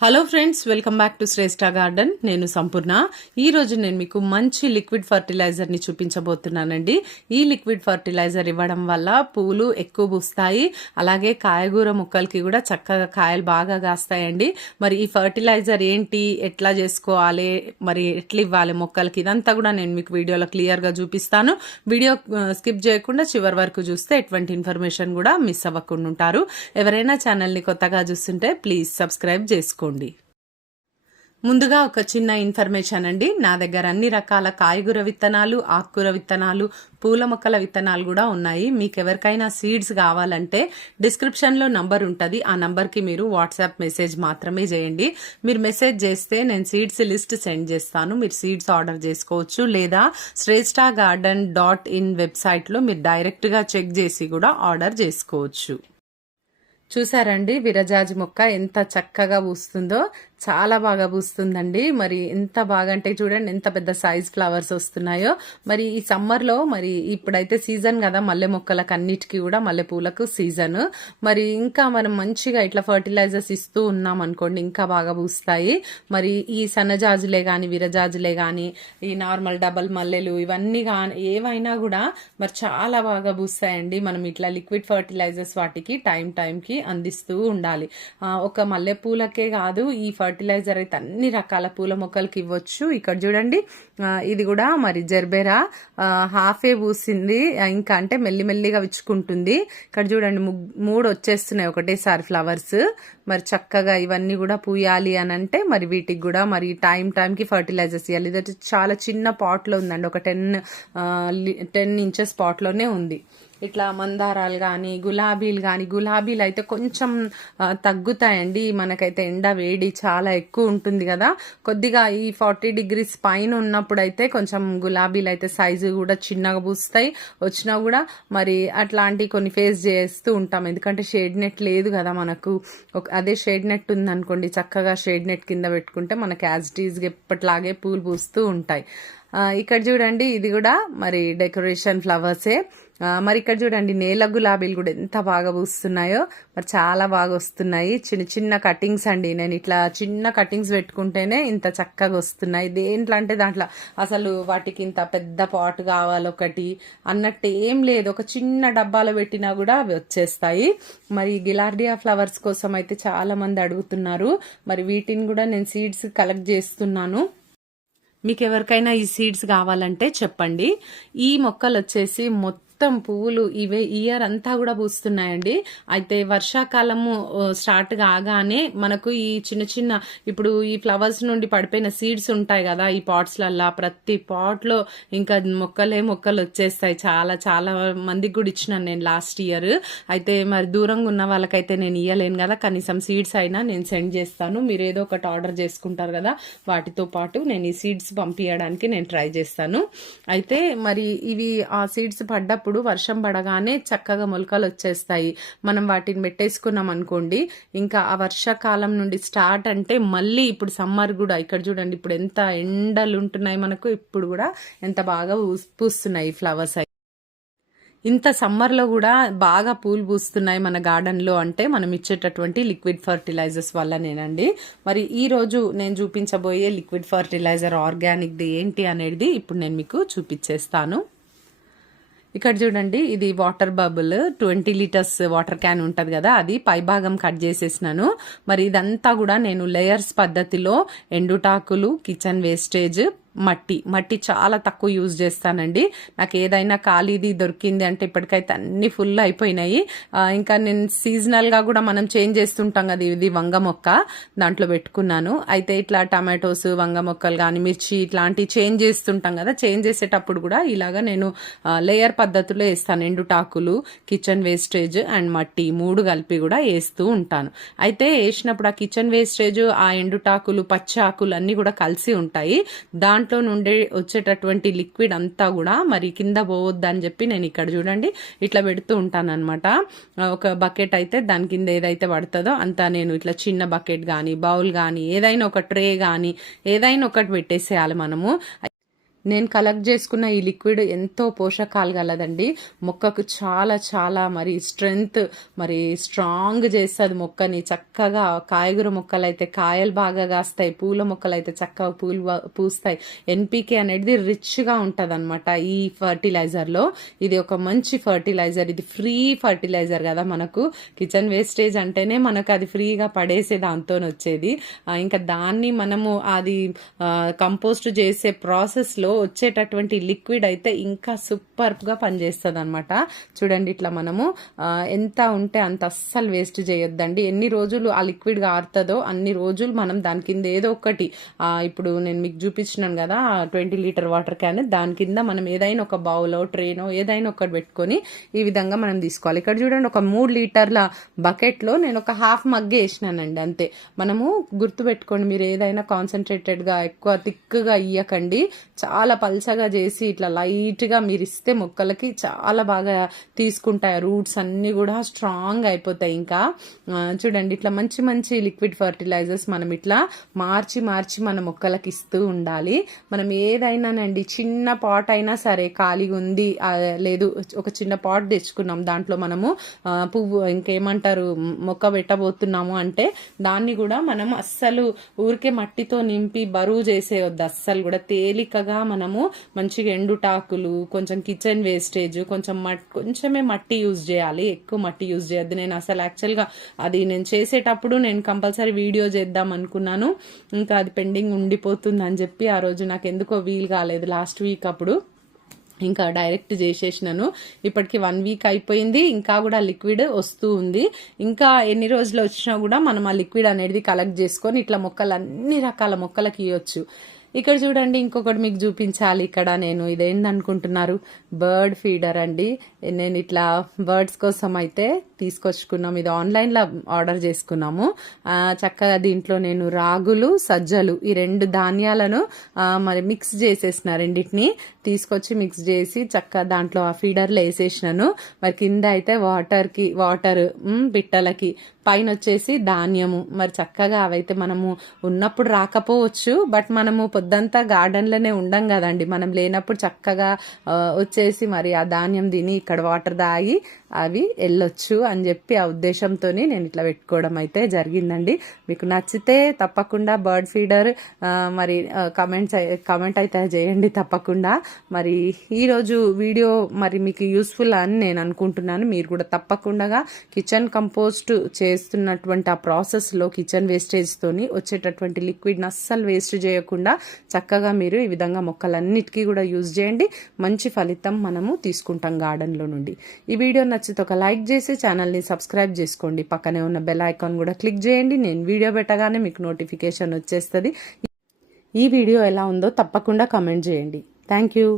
Hello friends welcome back to Shreshtha garden. నేను సంపూర్ణ. ఈ రోజు నేను మీకు మంచి లిక్విడ్ ఫర్టిలైజర్ని చూపించబోతున్నానండి. ఈ లిక్విడ్ ఫర్టిలైజర్ ఇవ్వడం వల్ల పూలు ఎక్కువ పూస్తాయి. అలాగే కాయగూర ముక్కలకి కూడా చక్కగా కాయలు బాగా కాస్తాయండి. మరి ఈ ఫర్టిలైజర్ ఏంటి? ఎట్లా చేసుకోవాలి? మరి ఎట్లా ఇవ్వాలి మొక్కలకి? ఇదంతా కూడా నేను మీకు వీడియోలో క్లియర్గా చూపిస్తాను. వీడియో స్కిప్ చేయకుండా చివరి వరకు చూస్తే ఎటువంటి ఇన్ఫర్మేషన్ కూడా మిస్ అవ్వకుండా ఉంటారు. ఎవరైనా ఛానల్ని కొత్తగా చూస్తుంటే ప్లీజ్ సబ్స్క్రైబ్ చేసుకోండి. ముందుగా ఒక చిన్న ఇన్ఫర్మేషన్ అండి. నా దగ్గర అన్ని రకాల కాయగూర విత్తనాలు ఆకుకూర విత్తనాలు పూల మొక్కల విత్తనాలు కూడా ఉన్నాయి. మీకు ఎవరికైనా సీడ్స్ కావాలంటే డిస్క్రిప్షన్లో నంబర్ ఉంటుంది. ఆ నంబర్కి మీరు వాట్సాప్ మెసేజ్ మాత్రమే చేయండి. మీరు మెసేజ్ చేస్తే నేను సీడ్స్ లిస్ట్ సెండ్ చేస్తాను. మీరు సీడ్స్ ఆర్డర్ చేసుకోవచ్చు. లేదా శ్రేష్ఠ గార్డెన్ డాట్ ఇన్ వెబ్సైట్లో మీరు డైరెక్ట్గా చెక్ చేసి కూడా ఆర్డర్ చేసుకోవచ్చు. చూసారండి? విరజాజి మొక్క ఎంత చక్కగా పూస్తుందో చాలా బాగా పూస్తుందండి. మరి ఎంత బాగా అంటే చూడండి ఎంత పెద్ద సైజ్ ఫ్లవర్స్ వస్తున్నాయో. మరి ఈ సమ్మర్లో మరి ఇప్పుడైతే సీజన్ కదా మల్లె మొక్కలకు అన్నిటికీ కూడా మల్లె పూలకు సీజన్ మరి ఇంకా మనం మంచిగా ఇట్లా ఫర్టిలైజర్స్ ఇస్తూ ఉన్నాం అనుకోండి ఇంకా బాగా పూస్తాయి. మరి ఈ సన్నజాజులే కానీ విరజాజులే కానీ ఈ నార్మల్ డబల్ మల్లెలు ఇవన్నీ కానీ ఏవైనా కూడా మరి చాలా బాగా పూస్తాయండి. మనం ఇట్లా లిక్విడ్ ఫర్టిలైజర్స్ వాటికి టైం టైంకి అందిస్తూ ఉండాలి. ఒక మల్లె పూలకే కాదు ఈ ఫర్టిలైజర్ అయితే అన్ని రకాల పూల మొక్కలకి ఇవ్వచ్చు. ఇక్కడ చూడండి ఇది కూడా మరి జర్బెరా హాఫే పూసింది ఇంకా అంటే మెల్లిమెల్లిగా విచ్చుకుంటుంది. ఇక్కడ చూడండి మూడు వచ్చేస్తున్నాయి ఒకటేసారి ఫ్లవర్స్. మరి చక్కగా ఇవన్నీ కూడా పూయాలి అని అంటే మరి వీటికి కూడా మరి టైం టైంకి ఫర్టిలైజర్స్ ఇవ్వాలి ఇది చాలా చిన్న పాట్లో ఉందండి ఒక టెన్ టెన్ ఇంచెస్ పాట్లోనే ఉంది. ఇట్లా మందారాలు కానీ గులాబీలు కానీ గులాబీలు అయితే కొంచెం తగ్గుతాయండి. మనకైతే ఎండ వేడి చాలా ఎక్కువ ఉంటుంది కదా. కొద్దిగా ఈ ఫార్టీ డిగ్రీస్ పైన ఉన్నప్పుడు అయితే కొంచెం గులాబీలు అయితే సైజు కూడా చిన్నగా పూస్తాయి. వచ్చినా కూడా మరి అట్లాంటి కొన్ని ఫేస్ చేస్తూ ఉంటాం. ఎందుకంటే షేడ్ నెట్ లేదు కదా మనకు. అదే షేడ్ నెట్ ఉందనుకోండి చక్కగా షేడ్ నెట్ కింద పెట్టుకుంటే మనకి యాజ్ ఇట్ ఈజ్గా పూలు పూస్తూ ఉంటాయి. ఇక్కడ చూడండి ఇది కూడా మరి డెకరేషన్ ఫ్లవర్సే. మరి ఇక్కడ చూడండి నేల గులాబీలు కూడా ఎంత బాగా పూస్తున్నాయో. మరి చాలా బాగా వస్తున్నాయి. చిన్న చిన్న కటింగ్స్ అండి. నేను ఇట్లా చిన్న కటింగ్స్ పెట్టుకుంటేనే ఇంత చక్కగా వస్తున్నాయి. దేంట్లో అంటే దాంట్లో అసలు వాటికి ఇంత పెద్ద పాట్ కావాలి ఒకటి అన్నట్టు ఏం లేదు. ఒక చిన్న డబ్బాలో పెట్టినా కూడా అవి వచ్చేస్తాయి. మరి గిలార్డియా ఫ్లవర్స్ కోసం అయితే చాలా మంది అడుగుతున్నారు. మరి వీటిని కూడా నేను సీడ్స్ కలెక్ట్ చేస్తున్నాను. మీకు ఎవరికైనా ఈ సీడ్స్ కావాలంటే చెప్పండి. ఈ మొక్కలు వచ్చేసి మొత్తం మొత్తం పువ్వులు ఇవే ఇయర్ అంతా కూడా పూస్తున్నాయండి. అయితే వర్షాకాలము స్టార్ట్ కాగానే మనకు ఈ చిన్న చిన్న ఇప్పుడు ఈ ఫ్లవర్స్ నుండి పడిపోయిన సీడ్స్ ఉంటాయి కదా ఈ పాట్స్లల్లా ప్రతి పాట్లో ఇంకా మొక్కలే మొక్కలు వచ్చేస్తాయి. చాలా చాలా మందికి కూడా ఇచ్చినాను నేను లాస్ట్ ఇయర్ అయితే మరి దూరంగా ఉన్న వాళ్ళకైతే నేను ఇయ్యలేను కదా కనీసం సీడ్స్ అయినా నేను సెండ్ చేస్తాను. మీరు ఏదో ఒకటి ఆర్డర్ చేసుకుంటారు కదా వాటితో పాటు నేను ఈ సీడ్స్ పంపించడానికి నేను ట్రై చేస్తాను. అయితే మరి ఇవి ఆ సీడ్స్ పడ్డప్పుడు వర్షం పడగానే చక్కగా మొలకలు వచ్చేస్తాయి. మనం వాటిని పెట్టేసుకున్నాం అనుకోండి. ఇంకా ఆ వర్షాకాలం నుండి స్టార్ట్ అంటే మళ్ళీ ఇప్పుడు సమ్మర్ కూడా ఇక్కడ చూడండి. ఇప్పుడు ఎంత ఎండలు ఉంటున్నాయి మనకు. ఇప్పుడు కూడా ఎంత బాగా పూస్- పూస్తున్నాయి ఫ్లవర్స్ ఇంత సమ్మర్లో కూడా బాగా పూలు పూస్తున్నాయి మన గార్డెన్లో అంటే మనం ఇచ్చేటటువంటి లిక్విడ్ ఫర్టిలైజర్స్ వల్లనేనండి. మరి ఈరోజు నేను చూపించబోయే లిక్విడ్ ఫర్టిలైజర్ ఆర్గానిక్ది ఏంటి అనేది ఇప్పుడు నేను మీకు చూపించేస్తాను ఇక్కడ చూడండి ఇది water bubble twenty litres water can ఉంటుంది కదా అది పైభాగం కట్ చేసేసినాను. మరి ఇదంతా కూడా నేను లేయర్స్ పద్ధతిలో ఎండుటాకులు కిచెన్ వేస్టేజ్ మట్టి మట్టి చాలా తక్కువ యూజ్ చేస్తానండి. నాకు ఏదైనా ఖాళీది దొరికింది అంటే ఇప్పటికైతే అన్ని ఫుల్ అయిపోయినాయి. ఇంకా నేను సీజనల్గా కూడా మనం చేంజ్ చేస్తుంటాం కదా ఇది వంగ మొక్క దాంట్లో పెట్టుకున్నాను. అయితే ఇట్లా టమాటోస్ వంగ మొక్కలు కానీ మిర్చి ఇట్లాంటివి చేంజ్ చేస్తుంటాం కదా చేంజ్ చేసేటప్పుడు కూడా ఇలాగా నేను లేయర్ పద్ధతిలో వేస్తాను. ఎండుటాకులు కిచెన్ వేస్టేజ్ అండ్ మట్టి మూడు కలిపి కూడా వేస్తూ ఉంటాను. అయితే వేసినప్పుడు ఆ కిచెన్ వేస్టేజ్ ఆ ఎండుటాకులు పచ్చి ఆకులు అన్నీ కూడా కలిసి ఉంటాయి. దాంట్లో నుండి వచ్చేటటువంటి లిక్విడ్ అంతా కూడా మరి కింద పోవద్దని చెప్పి నేను ఇక్కడ చూడండి ఇట్లా పెడుతూ ఉంటాను అనమాట ఒక బకెట్ అయితే దాని కింద ఏదైతే పడుతుందో అంతా నేను ఇట్లా చిన్న బకెట్ కానీ బౌల్ కానీ ఏదైనా ఒక ట్రే కానీ ఏదైనా ఒకటి పెట్టేసేయాలి మనము. నేను కలెక్ట్ చేసుకున్న ఈ లిక్విడ్ ఎంతో పోషకాలు గలదండి. మొక్కకు చాలా చాలా మరి స్ట్రెంగ్త్ మరి స్ట్రాంగ్ చేస్తుంది మొక్కని. చక్కగా కాయగూర మొక్కలు అయితే కాయలు బాగా కాస్తాయి పూల మొక్కలు అయితే చక్కగా పూలు పూస్తాయి. ఎన్పికే అనేది రిచ్గా ఉంటుంది అనమాట ఈ ఫర్టిలైజర్లో ఇది ఒక మంచి ఫర్టిలైజర్ ఇది ఫ్రీ ఫర్టిలైజర్ కదా మనకు. కిచెన్ వేస్టేజ్ అంటేనే మనకు అది ఫ్రీగా పడేసే దాంతో వచ్చేది ఇంకా దాన్ని మనము అది కంపోస్ట్ చేసే ప్రాసెస్లో వచ్చేటటువంటి లిక్విడ్ అయితే ఇంకా సూపర్గా పనిచేస్తుంది అనమాట చూడండి ఇట్లా మనము ఎంత ఉంటే అంత అస్సలు వేస్ట్ చేయొద్దండి. ఎన్ని రోజులు ఆ లిక్విడ్ ఆరుతుందో అన్ని రోజులు మనం దాని కింద ఏదో ఒకటి ఇప్పుడు నేను మీకు చూపించినాను కదా ట్వంటీ లీటర్ వాటర్ క్యాన్. దాని కింద మనం ఏదైనా ఒక బౌలో ట్రేనో ఏదైనా ఒకటి పెట్టుకొని ఈ విధంగా మనం తీసుకోవాలి. ఇక్కడ చూడండి ఒక మూడు లీటర్ల బకెట్లో నేను ఒక హాఫ్ మగ్గే వేసినానండి అంతే. మనము గుర్తు పెట్టుకోండి మీరు ఏదైనా కాన్సన్ట్రేటెడ్గా ఎక్కువ థిక్గా ఇయ్యకండి. చాలా పల్చగా చేసి ఇట్లా లైట్గా మీరు ఇస్తే మొక్కలకి చాలా బాగా తీసుకుంటాయి. రూట్స్ అన్నీ కూడా స్ట్రాంగ్ అయిపోతాయి ఇంకా. చూడండి ఇట్లా మంచి మంచి లిక్విడ్ ఫర్టిలైజర్స్ మనం ఇట్లా మార్చి మార్చి మన మొక్కలకి ఇస్తూ ఉండాలి. మనం ఏదైనానండి చిన్న పాట్ అయినా సరే ఖాళీగా ఉంది లేదు ఒక చిన్న పాట్ తెచ్చుకున్నాం. దాంట్లో మనము పువ్వు ఇంకేమంటారు మొక్క పెట్టబోతున్నాము అంటే దాన్ని కూడా మనం అస్సలు ఊరికే మట్టితో నింపి బరువు చేసేయొద్దు. అస్సలు కూడా తేలికగా మనము మంచిగా ఎండుటాకులు కొంచెం కిచెన్ వేస్టేజ్ కొంచెం మట్ కొంచెమే మట్టి యూజ్ చేయాలి. ఎక్కువ మట్టి యూజ్ చేయొద్దు. నేను అసలు యాక్చువల్గా అది నేను చేసేటప్పుడు నేను కంపల్సరీ వీడియో చేద్దాం అనుకున్నాను. ఇంకా అది పెండింగ్ ఉండిపోతుంది అని చెప్పి ఆ రోజు నాకు ఎందుకో వీలు కాలేదు. లాస్ట్ వీక్ అప్పుడు ఇంకా డైరెక్ట్ చేసేసినాను. ఇప్పటికి వన్ వీక్ అయిపోయింది. ఇంకా కూడా లిక్విడ్ వస్తూ ఉంది. ఇంకా ఎన్ని రోజులు వచ్చినా కూడా మనం ఆ లిక్విడ్ అనేది కలెక్ట్ చేసుకొని ఇట్లా మొక్కలు అన్ని రకాల మొక్కలకి ఇవ్వచ్చు ఇక్కడ చూడండి ఇంకొకటి మీకు చూపించాలి. ఇక్కడ నేను ఇదేందనుకుంటున్నారు? బర్డ్ ఫీడర్ అండి. నేను ఇట్లా బర్డ్స్ కోసం అయితే తీసుకొచ్చుకున్నాం. ఇది ఆన్లైన్లో ఆర్డర్ చేసుకున్నాము. చక్కగా దీంట్లో నేను రాగులు సజ్జలు ఈ రెండు ధాన్యాలను మరి మిక్స్ చేసేసిన రెండింటిని తీసుకొచ్చి మిక్స్ చేసి చక్కగా దాంట్లో ఆ ఫీడర్లో వేసేసినాను. మరి కింద అయితే వాటర్కి వాటర్ పిట్టలకి పైన వచ్చేసి ధాన్యము. మరి చక్కగా అవైతే మనము ఉన్నప్పుడు రాకపోవచ్చు బట్ మనము పొద్దంతా గార్డెన్లోనే ఉండం కదండి. మనం లేనప్పుడు చక్కగా వచ్చేసి మరి ఆ ధాన్యం తిని ఇక్కడ వాటర్ తాగి అవి వెళ్ళొచ్చు అని చెప్పి ఆ ఉద్దేశంతో నేను ఇట్లా పెట్టుకోవడం అయితే జరిగిందండి. మీకు నచ్చితే తప్పకుండా బర్డ్ ఫీడర్ మరి కమెంట్స్ కమెంట్ అయితే చేయండి తప్పకుండా. మరి ఈరోజు వీడియో మరి మీకు యూస్ఫుల్ అని నేను అనుకుంటున్నాను. మీరు కూడా తప్పకుండా కిచెన్ కంపోస్ట్ చేస్తున్నటువంటి ఆ ప్రాసెస్లో కిచెన్ వేస్టేజ్తోని వచ్చేటటువంటి లిక్విడ్ని అస్సలు వేస్ట్ చేయకుండా చక్కగా మీరు ఈ విధంగా మొక్కలన్నిటికీ కూడా యూజ్ చేయండి. మంచి ఫలితం మనము తీసుకుంటాం గార్డెన్లో నుండి. ఈ వీడియో నచ్చితే ఒక లైక్ చేసి ఛానల్ని సబ్స్క్రైబ్ చేసుకోండి. పక్కనే ఉన్న బెల్ ఐకాన్ కూడా క్లిక్ చేయండి. నేను వీడియో పెట్టగానే మీకు నోటిఫికేషన్ వచ్చేస్తుంది. ఈ వీడియో ఎలా ఉందో తప్పకుండా కమెంట్ చేయండి. Thank you.